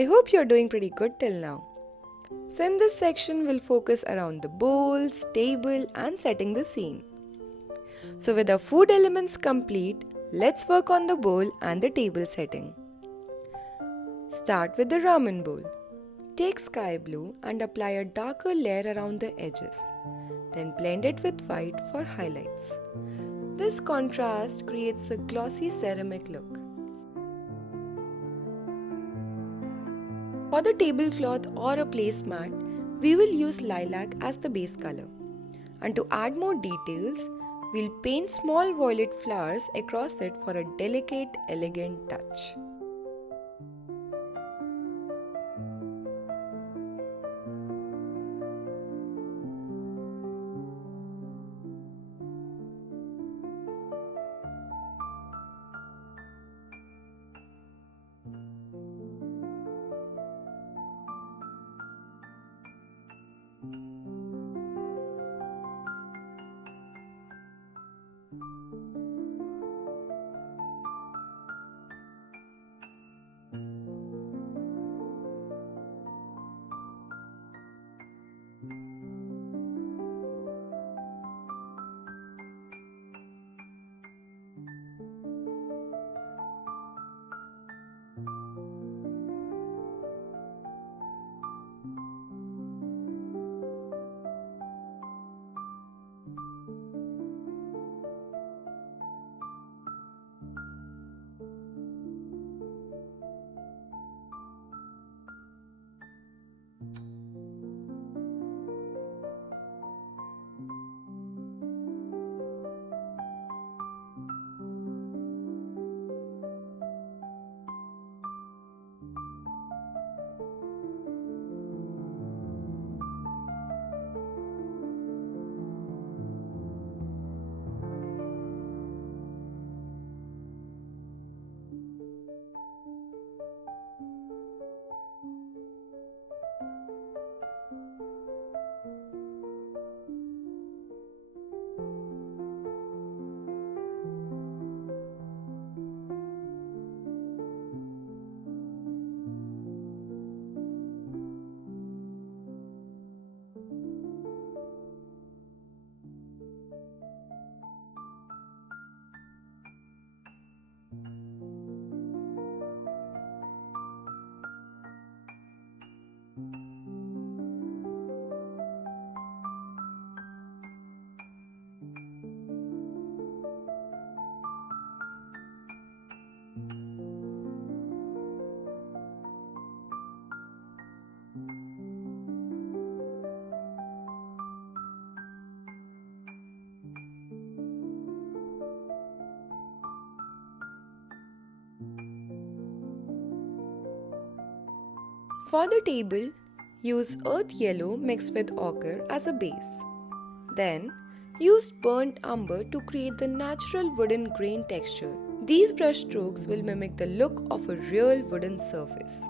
I hope you're doing pretty good till now. So in this section, we'll focus around the bowls, table and setting the scene. So with our food elements complete, let's work on the bowl and the table setting. Start with the ramen bowl. Take sky blue and apply a darker layer around the edges. Then blend it with white for highlights. This contrast creates a glossy ceramic look. For the tablecloth or a placemat, we will use lilac as the base color. And to add more details, we'll paint small violet flowers across it for a delicate, elegant touch. For the table, use earth yellow mixed with ochre as a base. Then, use burnt umber to create the natural wooden grain texture. These brush strokes will mimic the look of a real wooden surface.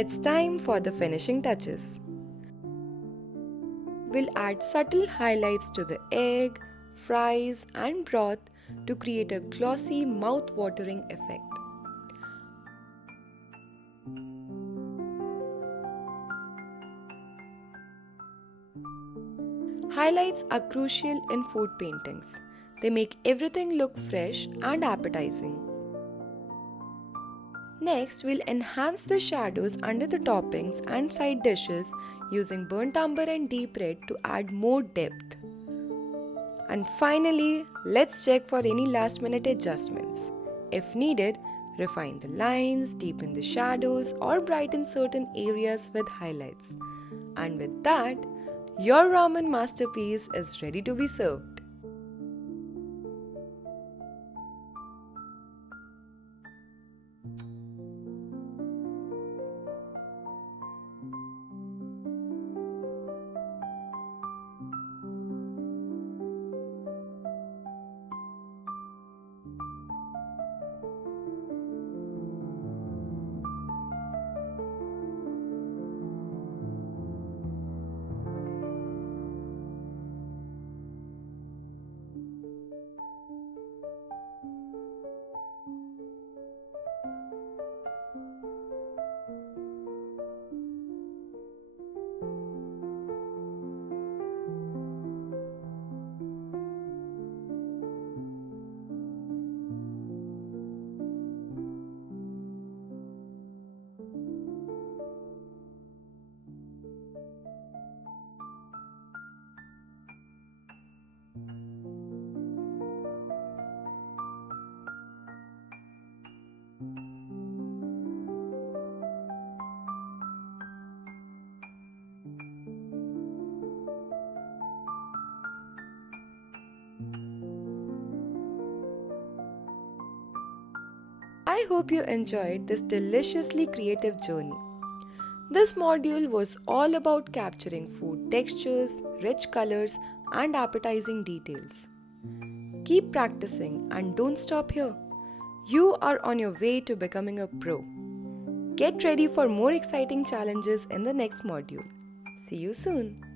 It's time for the finishing touches. We'll add subtle highlights to the egg, fries, and broth to create a glossy, mouth-watering effect. Highlights are crucial in food paintings. They make everything look fresh and appetizing. Next, we'll enhance the shadows under the toppings and side dishes using burnt umber and deep red to add more depth. And finally, let's check for any last minute adjustments. If needed, refine the lines, deepen the shadows, or brighten certain areas with highlights. And with that, your ramen masterpiece is ready to be served. I hope you enjoyed this deliciously creative journey. This module was all about capturing food textures, rich colors, and appetizing details. Keep practicing and don't stop here. You are on your way to becoming a pro. Get ready for more exciting challenges in the next module. See you soon.